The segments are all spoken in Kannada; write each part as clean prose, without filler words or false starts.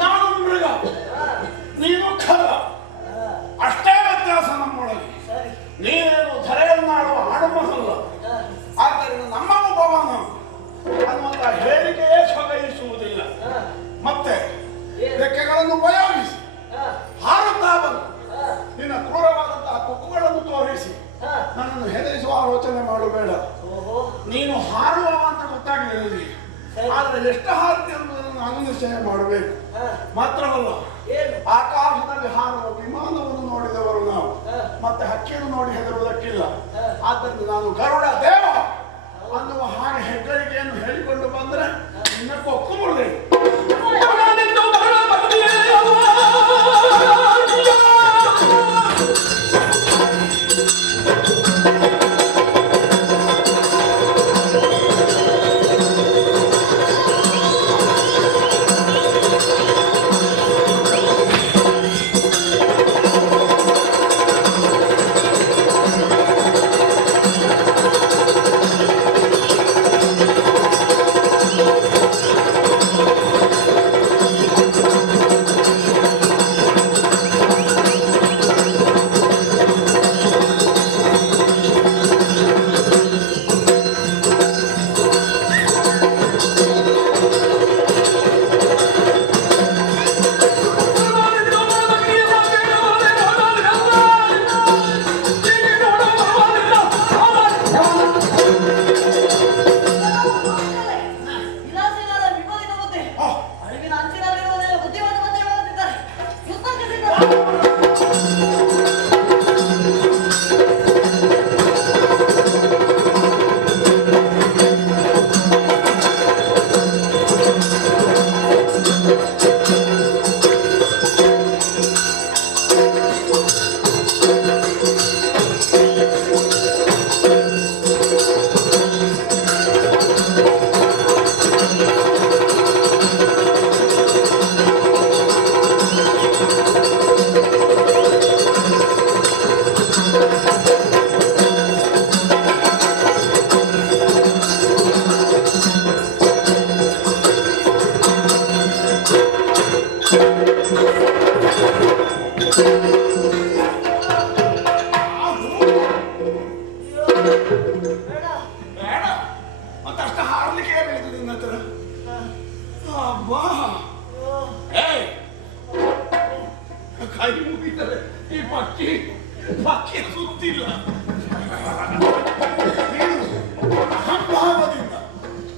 ನಾನು ಮೃಗ, ನೀನು ಖಗ. ಅಷ್ಟೇ ವ್ಯತ್ಯಾಸ ನಮ್ಮೊಳಗೆ. ನೀನೇನು ಧರೆಯನ್ನಾಡುವ ಹಣಮಲ್ಲ. ಆದ್ದರಿಂದ ನಮ್ಮ ಉಪಮಾನ ಅನ್ನುವಂಥ ಹೇಳಿಕೆಯೇ ಸೊಗೈಸುವುದಿಲ್ಲ. ಮತ್ತೆ ರೆಕ್ಕೆಗಳನ್ನು ಉಪಯೋಗಿಸಿ ಹಾರುತ್ತಾ ಬಂದು ನಿನ್ನ ಕ್ರೂರವಾದಂತಹ ಕೊಕ್ಕುಗಳನ್ನು ತೋರಿಸಿ ನನ್ನನ್ನು ಹೆದರಿಸುವ ಆಲೋಚನೆ ಮಾಡಬೇಡ. ನೀನು ಹಾರುವ ಅಂತ ಗೊತ್ತಾಗಿದೆ ನನಗೆ. ಆದ್ರೆ ಎಷ್ಟು ಹಾರುತ್ತೆ ಎಂಬುದನ್ನು ನಾನು ನಿಶ್ಚಯ ಮಾಡಬೇಕು. ಮಾತ್ರವಲ್ಲ, ಆಕಾಶದಲ್ಲಿ ಹಾರುವ ವಿಮಾನವನ್ನು ನೋಡಿದವರು ನಾವು, ಮತ್ತೆ ಹಕ್ಕಿಯನ್ನು ನೋಡಿ ಹೆದರುವುದಕ್ಕಿಲ್ಲ. ಆದ್ದರಿಂದ ನಾನು ಗರುಡ ದೇವ ಅನ್ನುವ ಹಾಗೆ ಹೆಗ್ಗಳಿಕೆಯನ್ನು ಹೇಳಿಕೊಂಡು ಬಂದ್ರೆ ನಿನ್ನ ಕೊಕ್ಕು ಮುಳ್ಳಿ.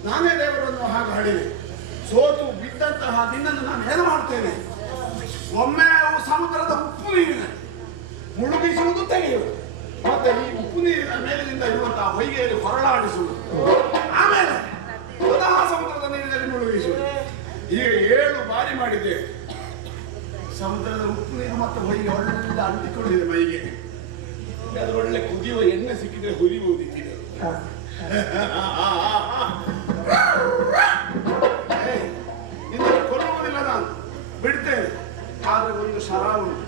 ನಾನೇ ದೇವರನ್ನು ಹಾಗೆ ಹಾಡಿದೆ. ಸೋತು ಬಿದ್ದಂತಹ ನಿನ್ನನ್ನು ನಾನು ಏನು ಮಾಡ್ತೇನೆ? ಒಮ್ಮೆ ಅವು ಸಮುದ್ರದ ಉಪ್ಪು ನೀರಿನ ಮುಳುಗಿಸುವುದು, ತೆಗೆಯುವುದು, ಮತ್ತೆ ಈ ಉಪ್ಪು ನೀರಿನ ಮೇಲಿನಿಂದ ಇರುವಂತಹ ಹೊಯ್ಗೆಯಲ್ಲಿ ಹೊರಳಾಡಿಸುವುದು, ಆಮೇಲೆ ಪುನಃ ಸಮುದ್ರದ ನೀರಿನಲ್ಲಿ ಮುಳುಗಿಸುವುದು. ಈಗ 7 ಬಾರಿ ಮಾಡಿದ್ದೇವೆ. ಸಮುದ್ರದ ಉಪ್ಪು ನೀರು ಮತ್ತು ಹೊಯ್ಗೆ ಒಳ್ಳೆ ಅಂಟಿಕೊಂಡಿದೆ ಮೈಗೆ. ಅದು ಒಳ್ಳೆ ಕುದಿಯುವ ಎಣ್ಣೆ ಸಿಕ್ಕಿದ್ರೆ ಹುರಿಬಹುದಿತ್ತಿದೆ. ಕೊಲ್ಲುವುದಿಲ್ಲ, ನಾನು ಬಿಡ್ತೇನೆ. ಆದ್ರೆ ಒಂದು ಶರ ಉಂಟು.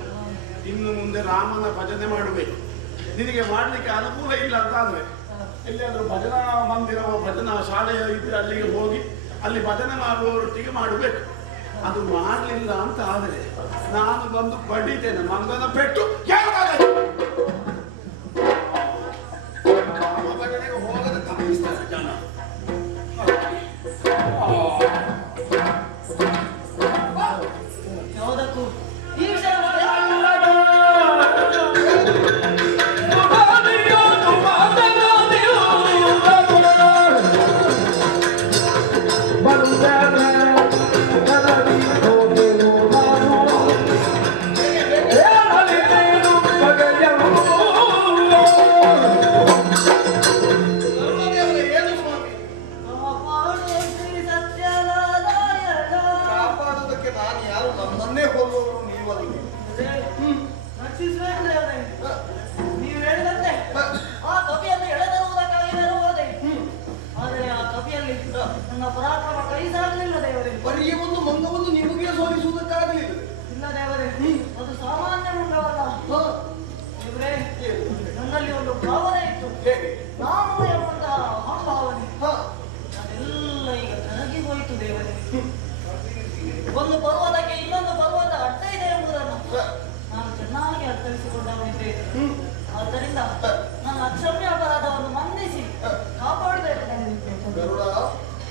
ಇನ್ನು ಮುಂದೆ ರಾಮನ ಭಜನೆ ಮಾಡಬೇಕು. ನಿನಗೆ ಮಾಡ್ಲಿಕ್ಕೆ ಅನುಕೂಲ ಇಲ್ಲ ಅಂತಾದ್ರೆ ಎಲ್ಲಿಯಾದ್ರೂ ಭಜನಾ ಮಂದಿರವ ಭಜನಾ ಶಾಲೆಯ ಇದ್ರೆ ಅಲ್ಲಿಗೆ ಹೋಗಿ ಅಲ್ಲಿ ಭಜನೆ ಮಾಡುವವರೊಟ್ಟಿಗೆ ಮಾಡಬೇಕು. ಅದು ಮಾಡಲಿಲ್ಲ ಅಂತ ಆದ್ರೆ ನಾನು ಬಂದು ಬಡಿತೇನೆ. ಮಂಗನ ಪೆಟ್ಟು ಭಜನೆಗೆ ಹೋಗದೆ ತಪ್ಪಿಸ್ತಾರೆ ಜನ. ಯಾವುದಕ್ಕೂ ಈ ನೀವು ಹೇಳಿದಂತೆ ಆ ಕವಿಯನ್ನು ಎಳೆದರುವುದಕ್ಕಾಗಿ ನಾನು ಹೋದೆ. ಆದರೆ ಆ ಕವಿಯಲ್ಲಿ ನನ್ನ ಪರಾಕ್ರಮ ಕೈ ಸಾಗಲಿಲ್ಲ ದೇವರೇ. ಬರೀ ಒಂದು ಮಂಗವನ್ನು ನಿಮಗೆ ಸೋಲಿಸುವುದಕ್ಕಾಗಲಿಲ್ಲ. ಇಲ್ಲ ದೇವರೇ, ಅದು ಸಾಮಾನ್ಯ ಮಂಗವಲ್ಲ ದೇವರೇ. ನನ್ನಲ್ಲಿ ಒಂದು ಭಾವನೆ ಇತ್ತು, ನಾನು ಎಂಬಂತಹ ಅಹಂಭಾವನೆ ಅದೆಲ್ಲ ಈಗ ನನ್ನ ಅಕ್ಷಮ್ಯ ಅಪರಾಧವನ್ನು ಮನ್ನಿಸಿ ಕಾಪಾಡಬೇಕು ನನಗೆ. ಗರುಡ,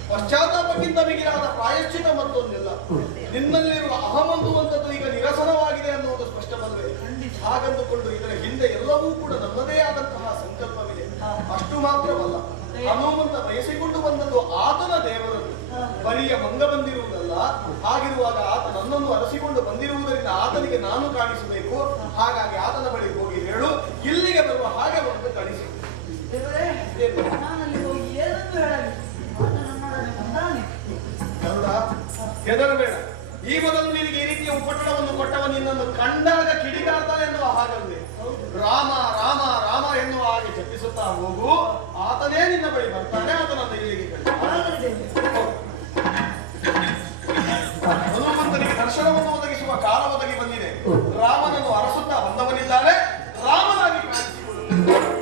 ಪಶ್ಚಾತ್ತಾಪಕ್ಕಿಂತ ಮಿಗಿಲಾದ ಪ್ರಾಯಶ್ಚಿತ ಮತ್ತೊಂದಿಲ್ಲ. ನಿನ್ನಲ್ಲಿರುವ ಅಹಮಂದುವಂಥದ್ದು ಈಗ ನಿರಸನವಾಗಿದೆ ಅನ್ನುವುದು ಸ್ಪಷ್ಟ ಬಂದಿದೆ. ಹಾಗಂದುಕೊಂಡು ಇದರ ಹಿಂದೆ ಎಲ್ಲವೂ ಕೂಡ ನಮ್ಮದೇ ಆದಂತಹ ಸಂಕಲ್ಪವಿದೆ. ಅಷ್ಟು ಮಾತ್ರವಲ್ಲ, ಹನುಮಂತ ಬಯಸಿಕೊಂಡು ಬಂದದ್ದು ಆತನ ದೇವರನ್ನು ಬರಿಯ ಮಂಗ ಬಂದಿರುವುದಲ್ಲ. ಹಾಗಿರುವಾಗ ಆತ ನನ್ನನ್ನು ಅರಸಿಕೊಂಡು ಬಂದಿರುವುದರಿಂದ ಆತನಿಗೆ ನಾನು ಕಾಣಿಸಬೇಕು. ಹಾಗಾಗಿ ಆತನ ಬಳಿ ಹೋಗಿ ಹೇಳು, ಇಲ್ಲಿಗೆ ಬರುವ ಹಾಗೆ ಒಂದು ಕಳಿಸಿ. ದೇವರೇ, ನಾನಲ್ಲಿ ಹೋಗಿ ಏನಂತ ಹೇಳಲಿ? ಆತ ನನ್ನೊಡನೆ ಬಂದಾನೆ. ಗರುಡ, ಹೆದರಬೇಡ. ಈ ಮೊದಲು ನಿನಗೆ ಈ ರೀತಿಯ ಉಪಟಳವನ್ನು ಕೊಟ್ಟವ ನಿನ್ನನ್ನು ಕಂಡಾಗ ಕಿಡಿಗಾರ್ತಾನೆ ಎನ್ನುವ ಹಾಗಲ್ಲದೆ ರಾಮ ರಾಮ ರಾಮ ಎನ್ನುವ ಹಾಗೆ ಜಪಿಸುತ್ತಾ ಹೋಗು. ಆತನೇ ನಿನ್ನ ಬಳಿ ಬರ್ತಾನೆ. ಆತನನ್ನು ಇಲ್ಲಿಗೆ ಹನುಮಂತನಿಗೆ ದರ್ಶನವನ್ನು ಒದಗಿಸುವ ಕಾಲ ಒದಗಿ ಬಂದಿದೆ. ರಾಮನನ್ನು ಅರಸುತ್ತಾ ಬಂದವನಿದ್ದಾನೆ. ರಾಮನಾಗಿ ಕಾಣಿಸಿಕೊಳ್ಳುತ್ತಾನೆ.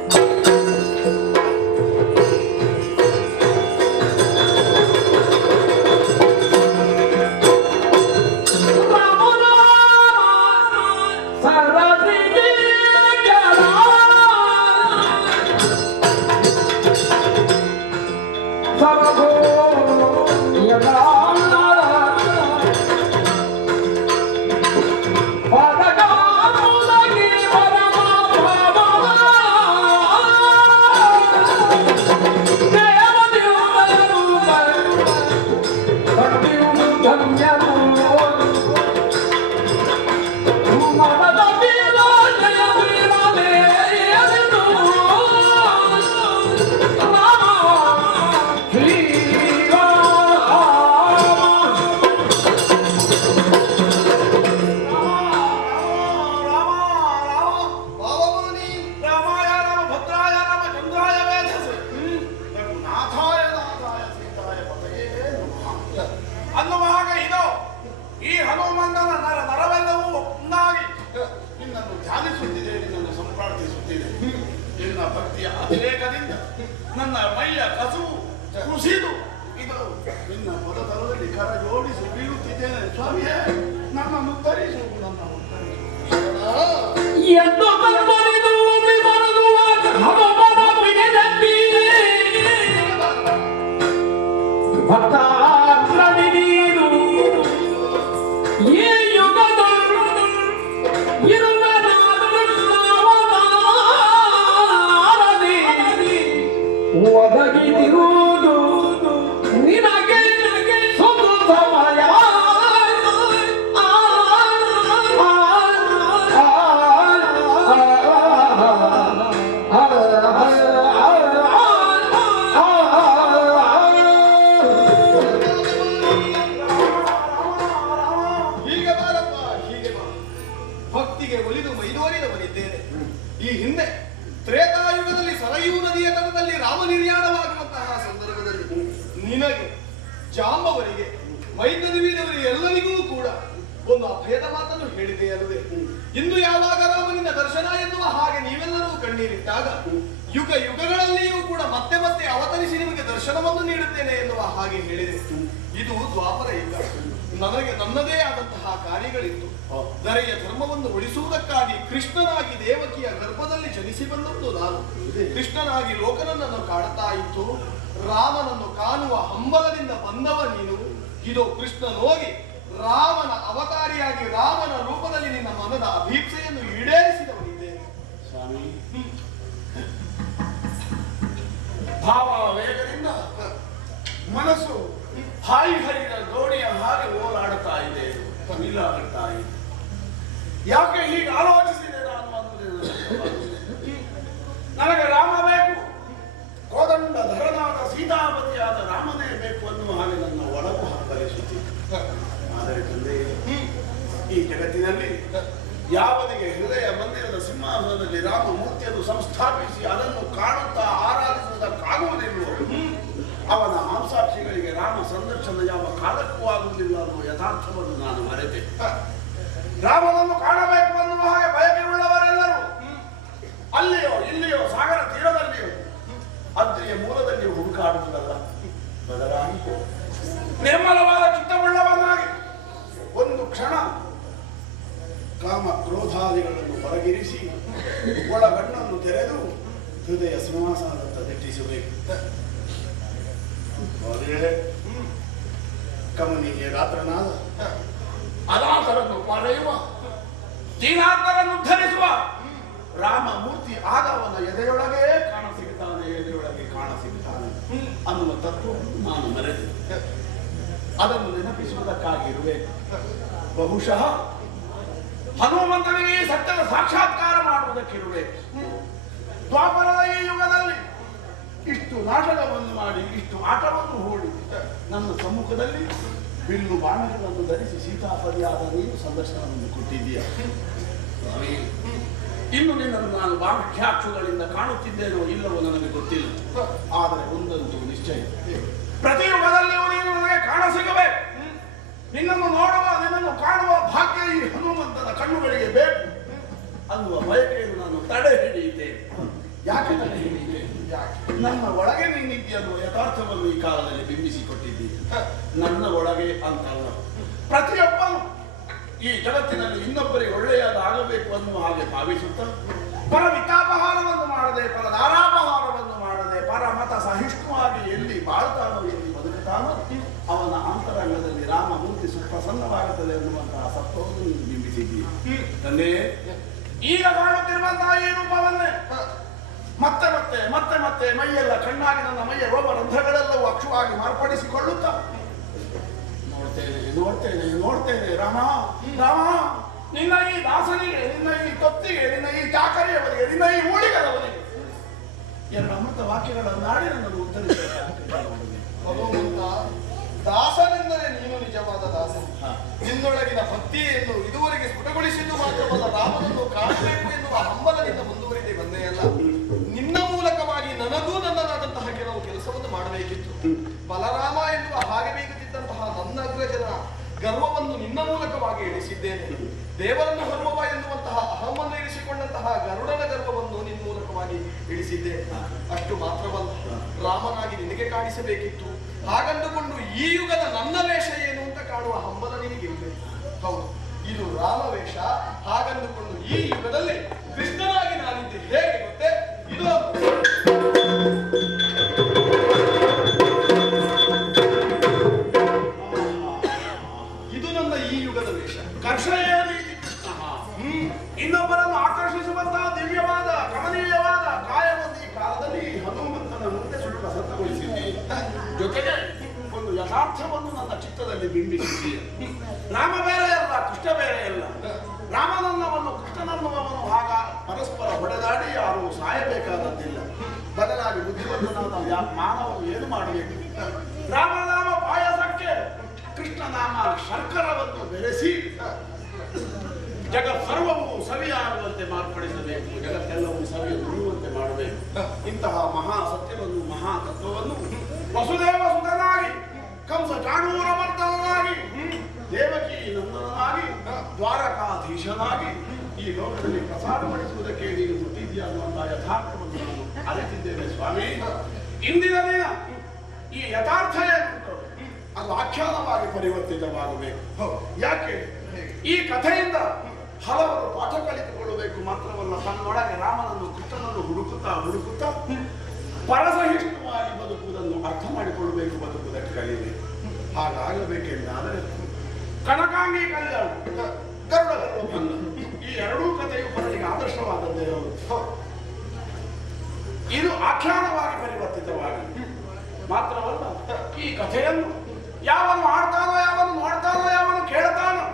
ಭಕ್ತಿಯ ಅತಿರೇಕದಿಂದ ನನ್ನ ಮೈಯ ಕಸುವು ಕುಸಿದು ಇದು ನಿನ್ನ ಪದತಲದಲ್ಲಿ ಕರ ಜೋಡಿಸಿ ಬೀಳುತ್ತಿದ್ದೇನೆ. ಸ್ವಾಮಿಯೇ, ನನ್ನನ್ನು ತರಿಸು, ನನ್ನನ್ನು ಒದಗಿದಿರುವುದು ನಿನಗೆ ಸುಖ ಸಮಯ. ಹೀಗೆ ಬಾರಪ್ಪ, ಹೀಗೆ ಬಾ. ಭಕ್ತಿಗೆ ಒಲಿದು ಮೈದೋರಿದವನಿದ್ದೇನೆ. ಈ ಹಿಂದೆ ತ್ರೇತಾಯುಗದಲ್ಲಿ ಸರಯೂ ನದಿಯ ತಟದಲ್ಲಿ ರಾಮ ನಿರ್ಯಾಣವಾಗುವಂತಹ ಸಂದರ್ಭದಲ್ಲಿ ನಿನಗೆ, ಜಾಂಬವರಿಗೆ, ಮೈದನವೀರವರಿಗೆ ಎಲ್ಲರಿಗೂ ಕೂಡ ಒಂದು ಅಭಯದ ಮಾತನ್ನು ಹೇಳಿದೆ ಅಲ್ಲದೆ. ಇಂದು ಯಾವಾಗ ರಾಮನಿಂದ ದರ್ಶನ ಎನ್ನುವ ಹಾಗೆ ನೀವೆಲ್ಲರೂ ಕಣ್ಣೀರಿಟ್ಟಾಗ ಯುಗ ಯುಗಗಳಲ್ಲಿಯೂ ಕೂಡ ಮತ್ತೆ ಮತ್ತೆ ಅವತರಿಸಿ ನಿಮಗೆ ದರ್ಶನವನ್ನು ನೀಡುತ್ತೇನೆ ಎನ್ನುವ ಹಾಗೆ ಹೇಳಿದೆ. ಇದು ದ್ವಾಪರ ಯುಗ. ನನಗೆ ನನ್ನದೇ ಆದಂತಹ ಕಾರ್ಯಗಳಿತ್ತು. ದರೆಯ ಧರ್ಮವನ್ನು ಉಳಿಸುವುದಕ್ಕಾಗಿ ಕೃಷ್ಣನಾಗಿ ದೇವಕಿಯ ಗರ್ಭದಲ್ಲಿ ಜನಿಸಿ ಬಂದದ್ದು ನಾನು. ಕೃಷ್ಣನಾಗಿ ಲೋಕನನ್ನು ಕಾಡುತ್ತಾ ಇತ್ತು. ರಾಮನನ್ನು ಕಾಣುವ ಹಂಬಲದಿಂದ ಬಂದವ ನೀನು. ಇದು ಕೃಷ್ಣನೋಗಿ ರಾಮನ ಅವತಾರಿಯಾಗಿ ರಾಮನ ರೂಪದಲ್ಲಿ ನಿನ್ನ ಮನದ ಅಭೀಪ್ಸೆಯನ್ನು ಈಡೇರಿಸಿದವನಿದ್ದೇನೆ. ಸ್ವಾಮಿ, ಭಾವ ವೇಗದಿಂದ ಮನಸ್ಸು ಹಾಯಿ ಹರಿದ ದೋಣಿಯ ಹಾಗೆ ಓಲಾಡುತ್ತಾ ಇದೆ, ಕಮಿಲಾಡುತ್ತಾ ಇದೆ. ಯಾಕೆ ಹೀಗೆ ಆಲೋಚಿಸಿದೆ ನಾನು ಅನ್ನುವುದೇ ನನಗೆ ರಾಮ ಬೇಕು, ಕೋದಂಡ ಧರನಾದ ಸೀತಾಪತಿಯಾದ ರಾಮನೇ ಬೇಕು ಅನ್ನುವ ಹಾಗೆ ನನ್ನ ಒಳಗು ಹಂಬಲಿಸುತ್ತಿದೆ. ಆದರೆ ತಂದೆ, ಈ ಜಗತ್ತಿನಲ್ಲಿ ಯಾವನಿಗೆ ಹೃದಯ ಮಂದಿರದ ಸಿಂಹಾಸನದಲ್ಲಿ ರಾಮ ಮೂರ್ತಿಯನ್ನು ಸಂಸ್ಥಾಪಿಸಿ ಅದನ್ನು ಕಾಣುತ್ತಾ ಆರಾಧಿಸುವುದಕ್ಕಾಗುವುದಿಲ್ಲ, ಅವನ ಮಾಂಸಾಕ್ಷಿಗಳಿಗೆ ರಾಮ ಸಂದರ್ಶನ ಯಾವ ಕಾಲಕ್ಕೂ ಆಗುವುದಿಲ್ಲ ಅನ್ನುವ ಯಥಾರ್ಥವನ್ನು ನಾನು ಮರೆತೆ. ರಾಮನನ್ನು ಕಾಣಬೇಕು ಅನ್ನುವ ಹಾಗೆ ಬಯಕೆ ಉಳ್ಳವರೆಲ್ಲರೂ ಅಲ್ಲಿಯೋ ಇಲ್ಲಿಯೋ ಸಾಗರ ತೀರದಲ್ಲಿಯೋ ಅದ್ರಿಯ ಮೂಲದಲ್ಲಿ ಹುಡುಕಾಡುವುದಲ್ಲ, ಬದಲಾಗಿ ನಿರ್ಮಲವಾದ ಚಿತ್ತವುಳ್ಳವನಾಗಿ ಒಂದು ಕ್ಷಣ ಕಾಮ ಕ್ರೋಧಾದಿಗಳನ್ನು ಹೊರಗಿರಿಸಿ ಒಳಗಣ್ಣನ್ನು ತೆರೆದು ಹೃದಯ ಸಿಂಹಾಸನದತ್ತ ದಿಟ್ಟಿಸಬೇಕು. ಕಮನಿಗೆ ಗಾತ್ರನಾದ ಅನಾಥರನ್ನು ಪಾರೆಯುವ ದೀನಾರ್ಥರನ್ನು ಉದ್ಧರಿಸುವ ರಾಮಮೂರ್ತಿ ಆಗ ಅವನ ಎದೆಯೊಳಗೆ ಕಾಣಸಿಗುತ್ತಾನೆ, ಎದೆಯೊಳಗೆ ಕಾಣಸಿಗುತ್ತಾನೆ ಅನ್ನುವ ತತ್ವವನ್ನು ನಾನು ಮರೆತು ಅದನ್ನು ನೆನಪಿಸುವುದಕ್ಕಾಗಿ ಇರಬೇಕು. ಬಹುಶಃ ಹನುಮಂತನಿಗೆ ಸತ್ಯದ ಸಾಕ್ಷಾತ್ಕಾರ ಮಾಡುವುದಕ್ಕಿರಬೇಕು. ದ್ವಾಪರದ ಈ ಯುಗದಲ್ಲಿ ಇಷ್ಟು ನಾಟಕವನ್ನು ಮಾಡಿ ಇಷ್ಟು ಆಟವನ್ನು ಹೂಡಿ ನನ್ನ ಸಮ್ಮುಖದಲ್ಲಿ ಬಿಲ್ಲು ಬಾಣಗಳನ್ನು ಧರಿಸಿ ಸೀತಾಪದಿಯಾದ ನೀನು ಸಂದರ್ಶನವನ್ನು ಕೊಟ್ಟಿದ್ದೀಯ. ಇನ್ನು ನಿನ್ನನ್ನು ನಾನು ಬಾಣಾಕ್ಷಗಳಿಂದ ಕಾಣುತ್ತಿದ್ದೇನೋ ಇಲ್ಲವೋ ನನಗೆ ಗೊತ್ತಿಲ್ಲ. ಆದರೆ ಒಂದಂತೂ ನಿಶ್ಚಯ, ಪ್ರತಿ ಯುಗದಲ್ಲಿಯೂ ನೀನು ನನಗೆ ಕಾಣಸಿಗಬೇಕು. ನಿನ್ನನ್ನು ನೋಡುವ ನಿನ್ನನ್ನು ಕಾಣುವ ಭಾಗ್ಯ ಈ ಹನುಮಂತನ ಕಣ್ಣುಗಳಿಗೆ ಬೇಕು ಅನ್ನುವ ಬಯಕೆಯನ್ನು ನಾನು ತಡೆ ಹಿಡಿಯುತ್ತೇನೆ. ಯಾಕೆ ತಡೆ ಹಿಡಿಯುತ್ತೇನೆ? ನನ್ನ ಒಳಗೆ ನೀನಿದ್ದೀಯನ್ನುವ ಯಥಾರ್ಥವನ್ನು ಈ ಕಾಲದಲ್ಲಿ ಬಿಂಬಿಸಿಕೊಟ್ಟಿದ್ದೀಯ. ನನ್ನ ಒಳಗೆ ಅಂತಲ್ಲ, ಪ್ರತಿಯೊಬ್ಬನು ಈ ಜಗತ್ತಿನಲ್ಲಿ ಇನ್ನೊಬ್ಬರಿಗೆ ಒಳ್ಳೆಯದಾಗಬೇಕು ಅನ್ನುವ ಹಾಗೆ ಭಾವಿಸುತ್ತಾ ಪರ ವಿತಾಪಹಾರವನ್ನು ಮಾಡದೆ, ಪರ ಧಾರಾಪಹಾರವನ್ನು ಮಾಡದೆ, ಪರ ಮತ ಸಹಿಷ್ಣುವಾಗಿ ಎಲ್ಲಿ ಬಾಳ್ತಾನೋ ಎಲ್ಲಿ ಬದುಕುತ್ತಾನೋ ಅವನ ಅಂತರಂಗದಲ್ಲಿ ರಾಮಮೂರ್ತಿ ಸುಪ್ರಸನ್ನವಾಗುತ್ತದೆ ಎನ್ನುವಂತಹ ಸತ್ವವನ್ನು ನೀನು ಬಿಂಬಿಸಿದ್ದೀಯ. ತಂದೆ, ಈಗ ಕಾಣುತ್ತಿರುವಂತಹ ಈ ರೂಪವನ್ನೇ ಮತ್ತೆ ಮತ್ತೆ ಮತ್ತೆ ಮತ್ತೆ ಮೈಯೆಲ್ಲ ಕಣ್ಣಾಗಿ ನನ್ನ ಮೈಯ ರೋಮರಂಧ್ರಗಳೆಲ್ಲವೂ ಅಕ್ಷವಾಗಿ ಮಾರ್ಪಡಿಸಿಕೊಳ್ಳುತ್ತಾ ನೋಡ್ತೇನೆ ನೋಡ್ತೇನೆ ನೋಡ್ತೇನೆ. ರಾಮ ರಾಮ, ನಿನ್ನ ಈ ದಾಸನಿಗೆ, ನಿನ್ನ ಈ ತೊತ್ತಿಗೆ, ನಿನ್ನ ಈ ಚಾಕರಿಯವರಿಗೆ, ನಿನ್ನ ಈ ಊಳಿಗರವರಿಗೆ ಎರಡು ಅಮೃತ ವಾಕ್ಯಗಳನ್ನಾಡಿ ನನ್ನನ್ನು ಉತ್ತರಿಸಬೇಕು. ದಾಸನೆಂದರೆ ನೀನು ನಿಜವಾದ ದಾಸ. ನಿನ್ನೊಳಗಿನ ಭಕ್ತಿಯನ್ನು ಇದುವರೆಗೆ ಸ್ಫುಟಗೊಳಿಸಿದ್ದು ಮಾತ್ರವಲ್ಲ, ರಾಮನನ್ನು ಕಾಣಬೇಕು ಎನ್ನುವ ಹಂಬಲದಿಂದ ಮುಂದುವರಿದೇ ಬಂದೆಯಲ್ಲ. ನಿನ್ನ ಮೂಲಕವಾಗಿ ನನಗೂ ನನ್ನದಾದಂತಹ ಕೆಲವು ಕೆಲಸವನ್ನು ಮಾಡಬೇಕಿತ್ತು. ಬಲರಾಮ ಎನ್ನುವ ಹಾಗೆ ಬೇಗುತ್ತಿದ್ದಂತಹ ನನ್ನ ಅಗ್ರಜನ ಗರ್ವವನ್ನು ನಿನ್ನ ಮೂಲಕವಾಗಿ ಇಳಿಸಿದ್ದೇನೆ. ದೇವರನ್ನು ಹೊರುವವ ಎನ್ನುವಂತಹ ಅಹಮನ್ನು ಇರಿಸಿಕೊಂಡಂತಹ ಗರುಡನ ಗರ್ವವನ್ನು ನಿನ್ನ ಮೂಲಕವಾಗಿ ಇಳಿಸಿದ್ದೇನೆ. ಅಷ್ಟು ಮಾತ್ರವಲ್ಲ, ರಾಮನಾಗಿ ನಿನಗೆ ಕಾಣಿಸಬೇಕಿತ್ತು. ಹಾಗಂದುಕೊಂಡು ಈ ಯುಗದ ನನ್ನ ವೇಷ ಏನು ಅಂತ ಕಾಣುವ ಹಂಬಲ ನಿನಗಿರಬೇಕು. ಹೌದು, ಇದು ರಾಮವೇಷ. ಹಾಗಂದುಕೊಂಡು ಈ ಯುಗದಲ್ಲಿ ಕೃಷ್ಣನಾಗಿ ನಾನಿದ್ದೆ. ಹೇಗೆ ಗೊತ್ತೇ? ಇದು ನನ್ನ ಈ ಯುಗದ ವೇಷ. ಕರ್ಷಣೆಯ ರೀತಿ ಕೃಷ್ಣ ಇನ್ನೊಬ್ಬರನ್ನು ಆಕರ್ಷಿಸುವಂತಹ ದಿವ್ಯವಾದ ಕಮನೀಯವಾದ ಕಾಯವನ್ನು ಈ ಕಾಲದಲ್ಲಿ ಹನುಮಂತನ ಮುಂದೆ ಸುಪ್ರಸನ್ನಗೊಳಿಸಿದ್ದೀಯ. ಜೊತೆಗೆ ಒಂದು ಯಥಾರ್ಥವನ್ನು ನನ್ನ ಚಿತ್ತದಲ್ಲಿ ಬಿಂಬಿಸಿದ್ದೀಯ. ರಾಮ ಬೇರೆ ಅಲ್ಲ, ಕೃಷ್ಣ ಬೇರೆ ಅಲ್ಲ. ರಾಮನನ್ನವನ್ನು ಕೃಷ್ಣನನ್ನುವವನು ಆಗ ಪರಸ್ಪರ ಹೊಡೆದಾಡಿ ಯಾರು ಸಾಯಬೇಕಾದದ್ದಿಲ್ಲ. ಬದಲಾಗಿ ಬುದ್ಧಿವಂತನಾದ ಮಾನವನು ಏನು ಮಾಡಬೇಕು? ರಾಮನಾಮ ಪಾಯಸಕ್ಕೆ ಕೃಷ್ಣನಾಮ ಶರ್ಕರವನ್ನು ಬೆರೆಸಿ ಜಗತ್ ಸರ್ವವು ಸವಿಯಾಗುವಂತೆ ಮಾರ್ಪಡಿಸಬೇಕು. ಜಗತ್ತೆಲ್ಲವೂ ಸವಿಯ ನುಡಿಯುವಂತೆ ಮಾಡಬೇಕು. ಇಂತಹ ಮಹಾ ಸತ್ಯವನ್ನು, ಮಹಾ ತತ್ವವನ್ನು ವಸುದೇವ ಸುತನಾಗಿ, ಕಂಸ ಚಾಣೂರ ಮರ್ದನಾಗಿ, ದೇವಕಿ ನಂದನಾಗಿ, ದ್ವಾರಕಾಧೀಶನಾಗಿ ಈ ಲೋಕದಲ್ಲಿ ಪ್ರಸಾರಪಡಿಸುವುದಕ್ಕೆ ನೀನು ಹುಟ್ಟಿದ್ದೀಯ ಅನ್ನುವಂತಹ ಯಥಾರ್ಥವನ್ನು ನಾನು ಅರಿತಿದ್ದೇನೆ ಸ್ವಾಮಿ. ಇಂದಿನ ದಿನ ಈ ಯಥಾರ್ಥ ಏನುಂಟು ಅದು ಆಖ್ಯಾನವಾಗಿ ಪರಿವರ್ತಿತವಾಗಬೇಕು. ಯಾಕೆ? ಈ ಕಥೆಯಿಂದ ಹಲವರು ಪಾಠ ಕಲಿತುಕೊಳ್ಳಬೇಕು. ಮಾತ್ರವಲ್ಲ, ತನ್ನೊಳಗೆ ರಾಮನನ್ನು ಕೃಷ್ಣನನ್ನು ಹುಡುಕುತ್ತಾ ಪರಸಹಿಷ್ಣುವಾಗಿ ಬದುಕುವುದನ್ನು ಅರ್ಥ ಮಾಡಿಕೊಳ್ಳಬೇಕು, ಬದುಕುವುದಕ್ಕೆ ಕಲಿಯಬೇಕು. ಹಾಗಾಗಬೇಕೆಂದಾದರೆ ಕನಕಾಂಗಿ ಕಲ್ಯಾಣ, ಗರುಡ ಗರ್ವಭಂಗ ಈ ಎರಡೂ ಕಥೆಯು ಪರನಿಗೆ ಆದರ್ಶವಾದದ್ದೇ. ಇದು ಆಖ್ಯಾನವಾಗಿ ಪರಿವರ್ತಿತವಾಗಿ ಮಾತ್ರವಲ್ಲ, ಈ ಕಥೆಯನ್ನು ಯಾವನು ಆಡ್ತಾನೋ, ಯಾವನು ನೋಡ್ತಾನೋ, ಯಾವನು ಕೇಳ್ತಾನೋ,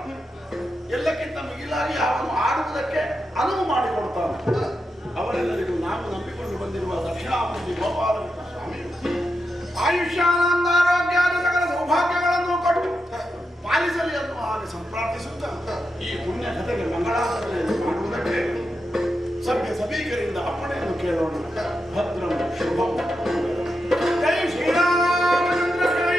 ಎಲ್ಲಕ್ಕಿಂತ ಮಿಗಿಲಾಗಿ ಯಾವನು ಆಡುವುದಕ್ಕೆ ಅನುವು ಮಾಡಿಕೊಡ್ತಾನೋ ಅವರೆಲ್ಲರಿಗೂ ನಾವು ನಂಬಿಕೊಂಡು ಬಂದಿರುವ ದಕ್ಷಿಣಾಮೂರ್ತಿ ಗೋಪಾಲಕೃಷ್ಣ ಸ್ವಾಮಿ ಆಯುಷ್ಯಾನಂದ ಆರೋಗ್ಯಾದ ಸಕಲ ಸೌಭಾಗ್ಯಗಳನ್ನು ಕೊಟ್ಟು ಪಾಲಿಸಲಿ ಅನ್ನುವ ಹಾಗೆ ಸಂಪ್ರಾರ್ಥಿಸುತ್ತಾ ಈ ಪುಣ್ಯ ಕಥೆಗೆ ಮಂಗಳಾಚರಣೆಯನ್ನು ಮಾಡುವುದಕ್ಕೆ ಸಭ್ಯ ಸಭೀಕರಿಂದ ಅಪ್ಪಣೆಯನ್ನು ಕೇಳೋಣ. ಭದ್ರಂ ಶುಭಂ. ಜೈ ಶ್ರೀರಾಮಚಂದ್ರ ಜೈ.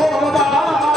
Oh,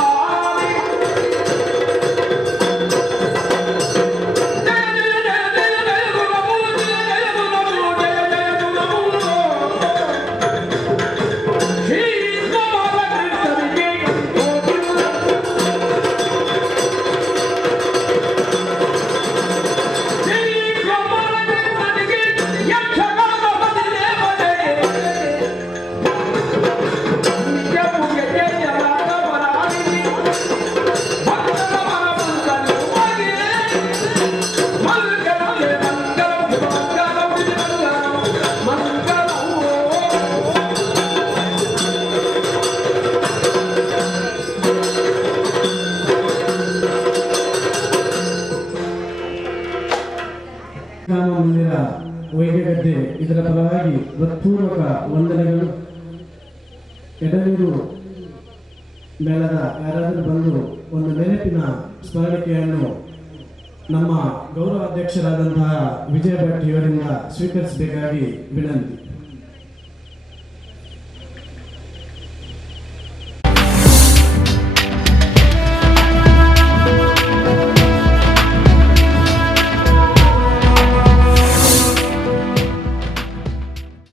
ಇದರ ಪರವಾಗಿ ಹೃತ್ಪೂರ್ವಕ ವಂದನೆಗಳು. ಎಡನೀರು ಮೇಳದ ಯಾರಾದರೂ ಬಂದು ಒಂದು ನೆನಪಿನ ಸ್ಮರಣಿಕೆಯನ್ನು ನಮ್ಮ ಗೌರವ ಅಧ್ಯಕ್ಷರಾದಂತಹ ವಿಜಯ ಭಟ್ ಇವರಿಂದ ಸ್ವೀಕರಿಸಬೇಕಾಗಿ ವಿನಂತಿ.